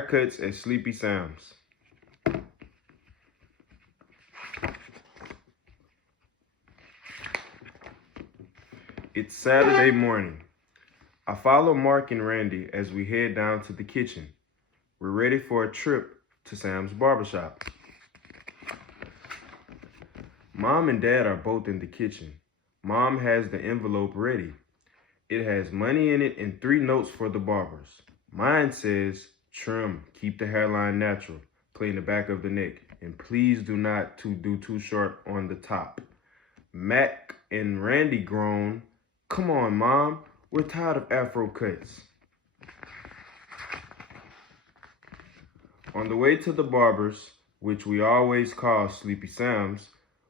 Haircuts at Sleepy Sam's. It's Saturday morning. I follow Mark and Randy as we head down to the kitchen. We're ready for a trip to Sam's barbershop. Mom and Dad are both in the kitchen. Mom has the envelope ready. It has money in it and 3 notes for the barbers. Mine says, trim, keep the hairline natural, clean the back of the neck, and please do not do too short on the top. Mac and Randy groan, come on, Mom, we're tired of Afro cuts. On the way to the barber's, which we always call Sleepy Sam's,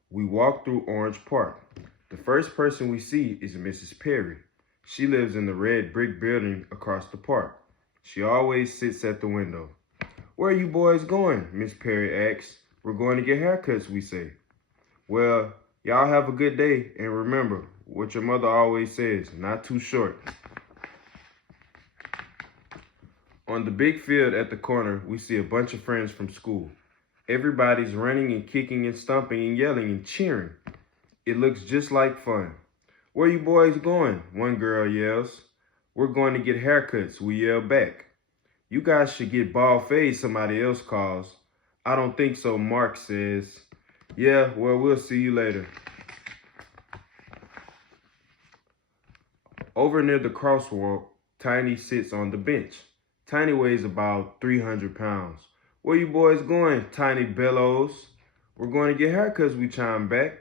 we walk through Orange Park. The first person we see is Mrs. Perry. She lives in the red brick building across the park. She always sits at the window. Where are you boys going? Miss Perry asks. We're going to get haircuts, we say. Well, y'all have a good day, and remember what your mother always says, not too short. On the big field at the corner, we see a bunch of friends from school. Everybody's running and kicking and stomping and yelling and cheering. It looks just like fun. Where you boys going? One girl yells. We're going to get haircuts, we yell back. You guys should get bald fades, somebody else calls. I don't think so, Mark says. Yeah, well, we'll see you later. Over near the crosswalk, Tiny sits on the bench. Tiny weighs about 300 pounds. Where you boys going? Tiny bellows. We're going to get haircuts, we chime back.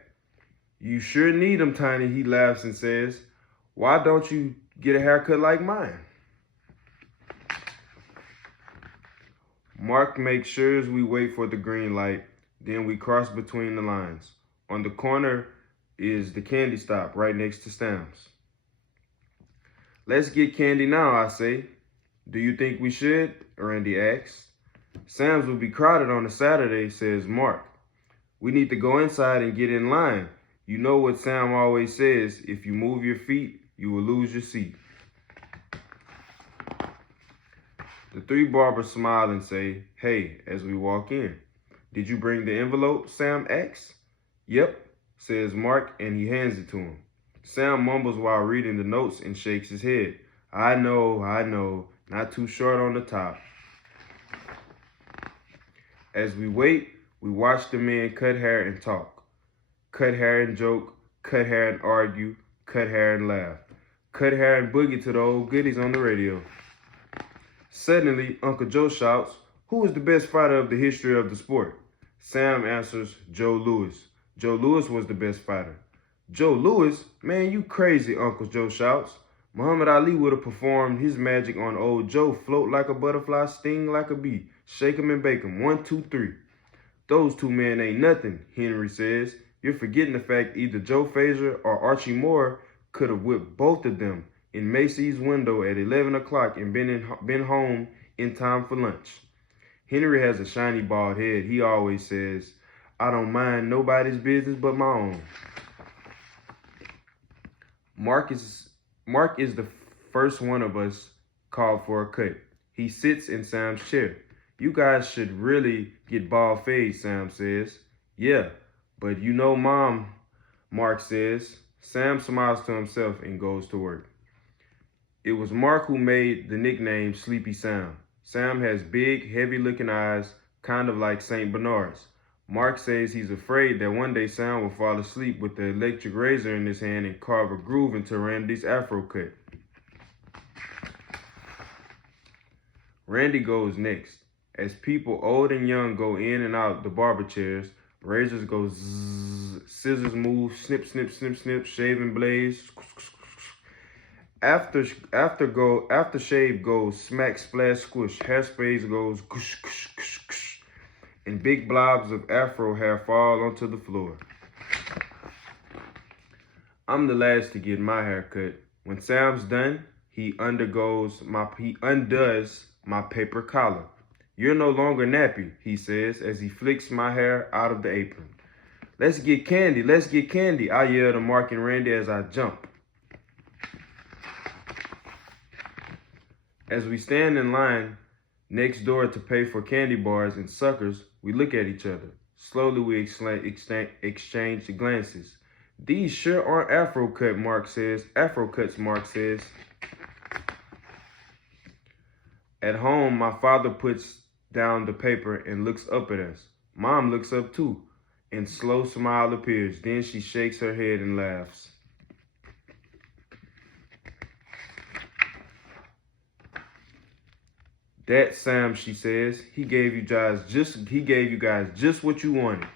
You sure need them, Tiny, he laughs and says. Why don't you get a haircut like mine? Mark makes sure we wait for the green light, then we cross between the lines. On the corner is the candy stop right next to Sam's. Let's get candy now, I say. Do you think we should? Randy asks. Sam's will be crowded on a Saturday, says Mark. We need to go inside and get in line. You know what Sam always says, if you move your feet, you will lose your seat. The 3 barbers smile and say, hey, as we walk in. Did you bring the envelope? Sam asks. Yep, says Mark, and he hands it to him. Sam mumbles while reading the notes and shakes his head. I know, not too short on the top. As we wait, we watch the men cut hair and talk. Cut hair and joke, cut hair and argue, cut hair and laugh. Cut hair and boogie to the old goodies on the radio. Suddenly, Uncle Joe shouts, who is the best fighter of the history of the sport? Sam answers, Joe Louis. Joe Louis was the best fighter. Joe Louis? Man, you crazy, Uncle Joe shouts. Muhammad Ali would have performed his magic on old Joe. Float like a butterfly, sting like a bee. Shake 'em and bake 'em. 1, 2, 3. Those 2 men ain't nothing, Henry says. You're forgetting the fact either Joe Frazier or Archie Moore could have whipped both of them in Macy's window at 11 o'clock and been home in time for lunch. Henry has a shiny bald head. He always says, I don't mind nobody's business but my own. Mark is the first one of us called for a cut. He sits in Sam's chair. You guys should really get bald fades, Sam says. Yeah, but you know Mom, Mark says. Sam smiles to himself and goes to work. It was Mark who made the nickname Sleepy Sam. Sam has big, heavy-looking eyes, kind of like St. Bernard's. Mark says he's afraid that one day Sam will fall asleep with the electric razor in his hand and carve a groove into Randy's Afro cut. Randy goes next. As people old and young go in and out the barber chairs, razors go zzz, scissors move, snip, snip, snip, snip, shaving blades. After shave goes smack, splash, squish. Hairsprays goes gush, gush, gush, gush. And big blobs of afro hair fall onto the floor. I'm the last to get my hair cut. When Sam's done, he undoes my paper collar. You're no longer nappy, he says as he flicks my hair out of the apron. Let's get candy, I yell to Mark and Randy as I jump. As we stand in line, Next door to pay for candy bars and suckers, we look at each other. Slowly we exchange glances. These sure aren't Afro-cut, Mark says. Afro-cuts, Mark says. At home, my father puts down the paper and looks up at us. Mom looks up too, and slow smile appears. Then she shakes her head and laughs. That's Sam, she says. He gave you guys just what you wanted.